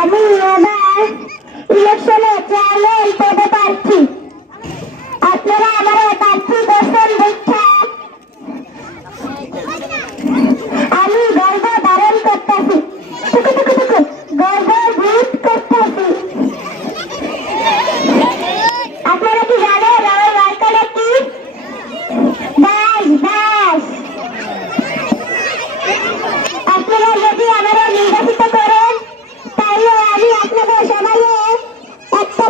আমি এবার ইলেকশনে চেয়ারম্যান একটা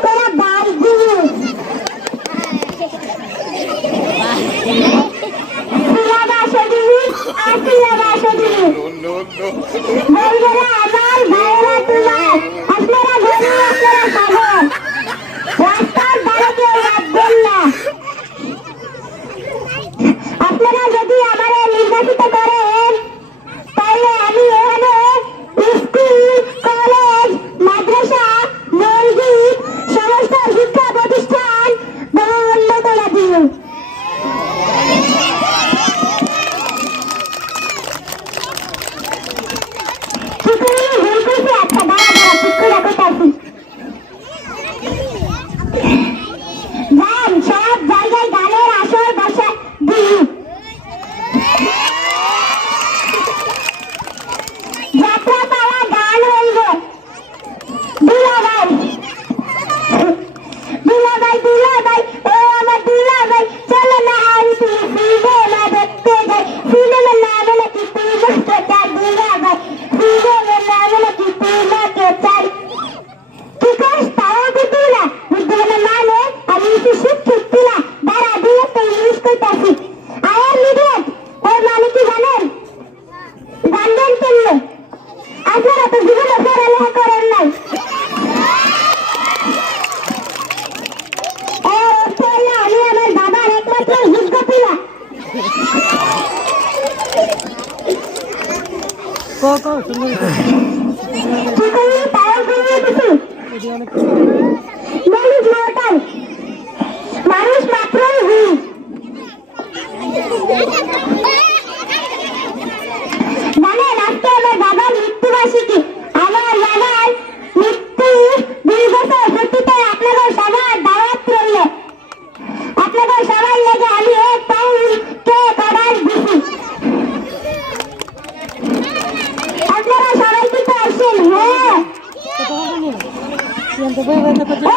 Bu ক 你们都不要，你们都不要。